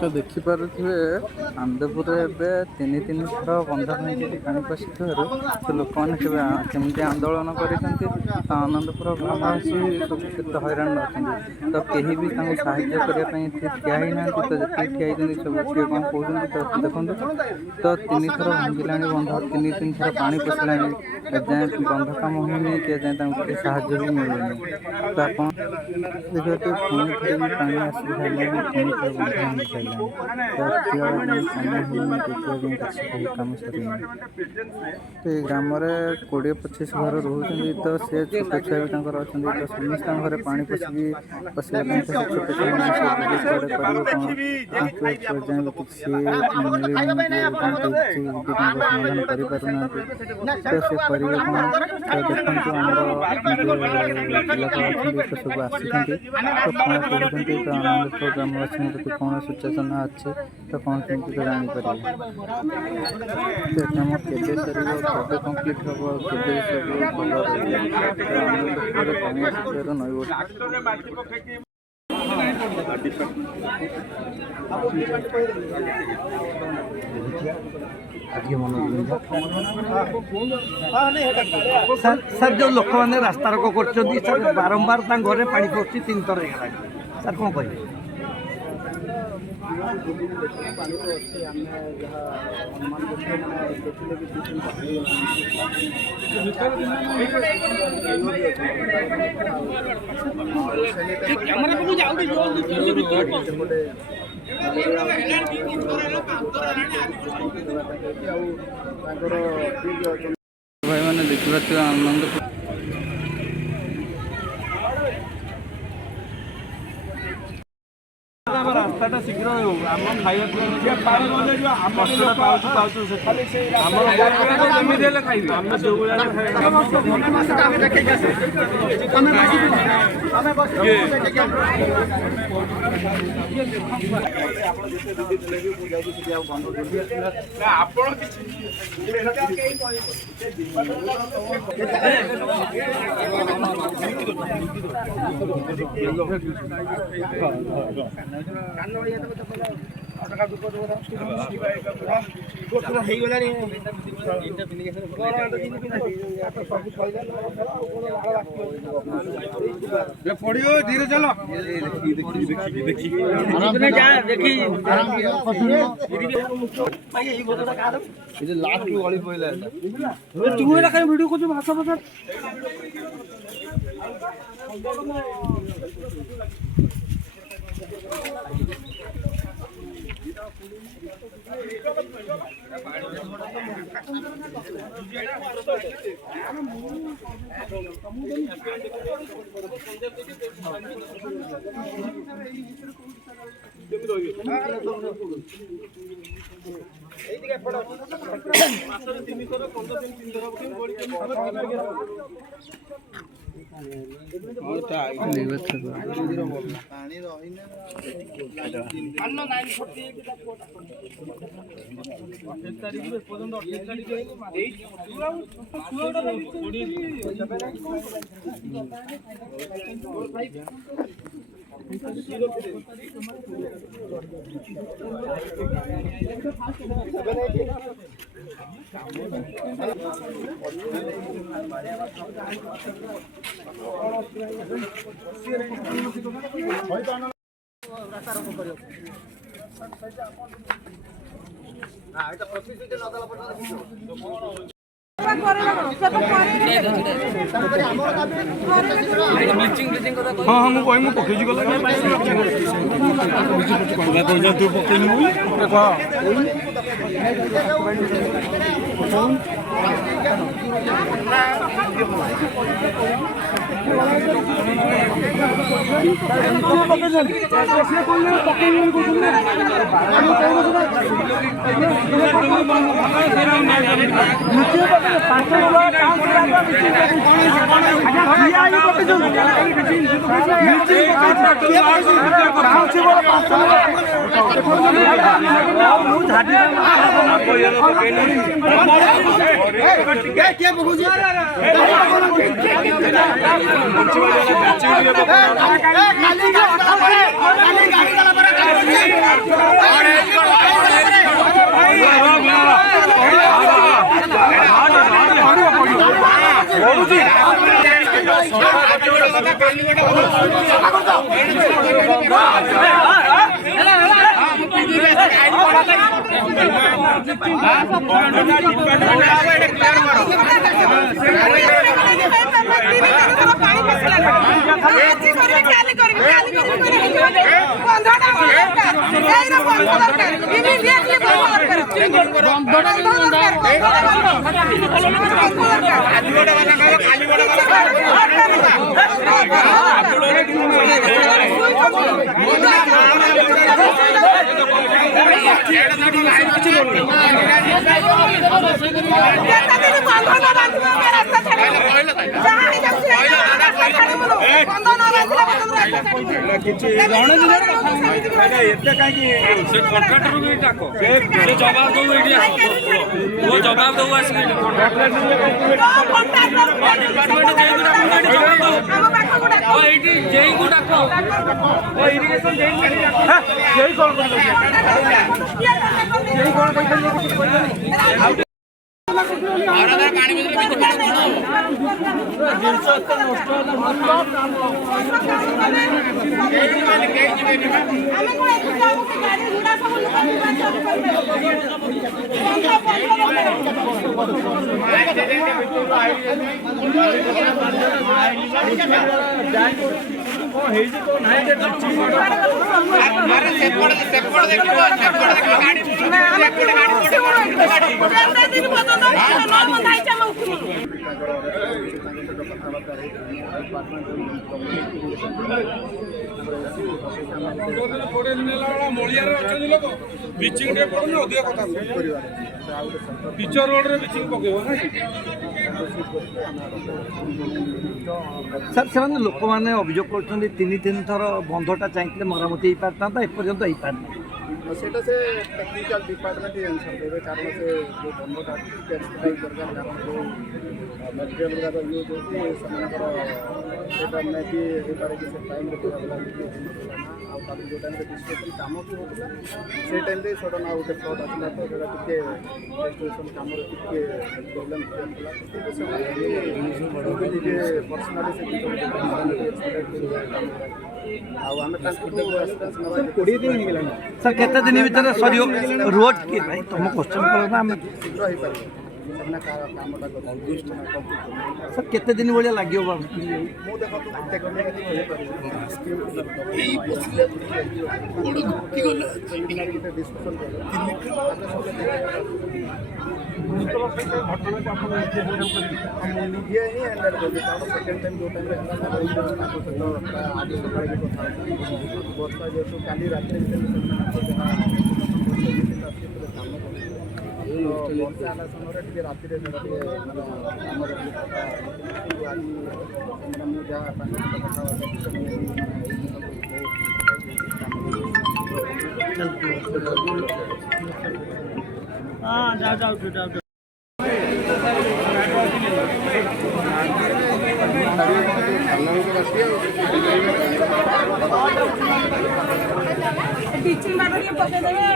तो देखिपे आनंदपुर तीन तीन थर बंधा भाई पानी पशिथार तो लोक मैंने केमती आंदोलन कर आनंदपुर ग्रामवासी सब केत हैरान अच्छे तो कहीं भी साहाय्य करने ठिया ही ना तो जी ठिया सब किए कौन कहते तो देखो तो तीन थर भांगिला बंध तीन तीन थर पा पशिला एजाए बंध कम होनी कि एजाए साहय भी मिलूनी तो आप देखिए पुणी थे भी पानी आसी सारे पुणी थे बंध भांगी सारे कम सर तो ये ग्राम 20-25 घर रोचे तो से छोट छुआ भी अच्छा तो समस्त घर पा पशिक पशिया छोट छुआ कड़े कर समाधान करना तो से करेंगे कौन तो देखते लोक अच्छे सब आसी तो कौन कहते तो आनंदपुर ग्रामवासी प्रति कौन सूचना अच्छे तो कौन केमती तो जापर कम के सर कम्प्लीट हम के सब भल पानी आसार नई सर जो लोक मैंने रास्ता रोक कर बारंबार घर पानी पड़ती 3 थर सर कौन कह भाई मैंने देखा आनंदपुर रास्ता शीघ्र आम पड़ो धीरे चलो लास्ट गली पड़ा तू वीडियो को भाषा भाषा हाँ हाँ मुझे पकई गला तू पकई ପିଚର ରୋଡରେ ବିଚିଂ ପକେଇବ ନାଇଁ ସାର୍ ସେମାନେ ଲୋକମାନେ ଅଭିଯୋଗ କରୁଛନ୍ତି ତିନି ଥର ବନ୍ଧଟା ଚାହିଁଥିଲେ ମରାମତି ହେଇପାରିଥାନ୍ତା ଏପର୍ଯ୍ୟନ୍ତ ହେଇପାରିନି। ସେଇଟା ସେ ଟେକ୍ନିକାଲ ଡିପାର୍ଟମେଣ୍ଟ ହିଁ ଆନ୍ସର ଦେବେ କାରଣ ସେ ଯେଉଁ ବନ୍ଧଟା ଏକ୍ସପେକ୍ଟ ଦରକାର କାରଣ ଯେଉଁ ମେଟେରିଆଲ ଗୁଡ଼ାକ ୟୁଜ୍ ହେଉଛି ସେମାନଙ୍କର ସେଇଟା ନେଇକି ହେଇପାରେ କି ସେ ଟାଇମ୍ରେ ପୁରା ଆଉ ତାପରେ ଯେଉଁ ଟାଇମ୍ରେ ଡିଷ୍ଟ୍ରିବ୍ୟୁସନ୍ କାମ ବି ହେଉଥିଲା ସେଇ ଟାଇମ୍ରେ ସଡ଼ନ୍ ଆଉ ଗୋଟେ ଫ୍ଲଡ୍ ଆସିଲା ତ ସେଇଟା ଟିକେ ଡିଷ୍ଟ୍ରିବ୍ୟୁସନ୍ କାମରେ ଟିକେ ପ୍ରୋବ୍ଲେମ୍ ଥିଲା କିନ୍ତୁ ସେମାନେ ଟିକେ ପର୍ସନାଲି ସେ ଆଉ ଆମେ ତାଙ୍କୁ ରେସ୍ପନ୍ସ ନେବା 20 ଦିନ ହେଇଗଲାଣି ସାର୍ କେତେ ଦିନ ଭିତରେ ସରିବ ରୋଡ କି ଭାଇ ତମ କ୍ୱେଶ୍ଚନ୍ କର ନା ଆମେ ଶୀଘ୍ର ହେଇପାରିବ ସେମାନେ କାମଟା ସାର୍ କେତେ ଦିନ ଭଳିଆ ଲାଗିବ ଭାବୁଥିଲି ମୁଁ ଦେଖନ୍ତୁ ଟେକ୍ନିକାଲି ହେଇପାରିବ ଡିସ୍କସନ୍ ନିଜେ ହିଁ ହ୍ୟାଣ୍ଡେଲ୍ କରିବି କାରଣ ସେକେଣ୍ଡ ଟାଇମ୍ ଯେଉଁ ଟାଇମ୍ରେ ହେଲା ତାଙ୍କ ସହିତ ଆଜି ସକାଳେ ବି କଥା ହେଉଛି ବର୍ଷା ଯେହେତୁ କାଲି ରାତିରେ କାମ କରୁଛି ବର୍ଷା ହେଲା ସମୟରେ ଟିକେ ରାତିରେ ସେଟା ଟିକେ ମାନେ ଆମର କିନ୍ତୁ ଆଜି ମୁଁ ଯାହା ତାଙ୍କ ସହିତ କଥାବାର୍ତ୍ତା टीचिंग मैटर ये पकड़ देंगे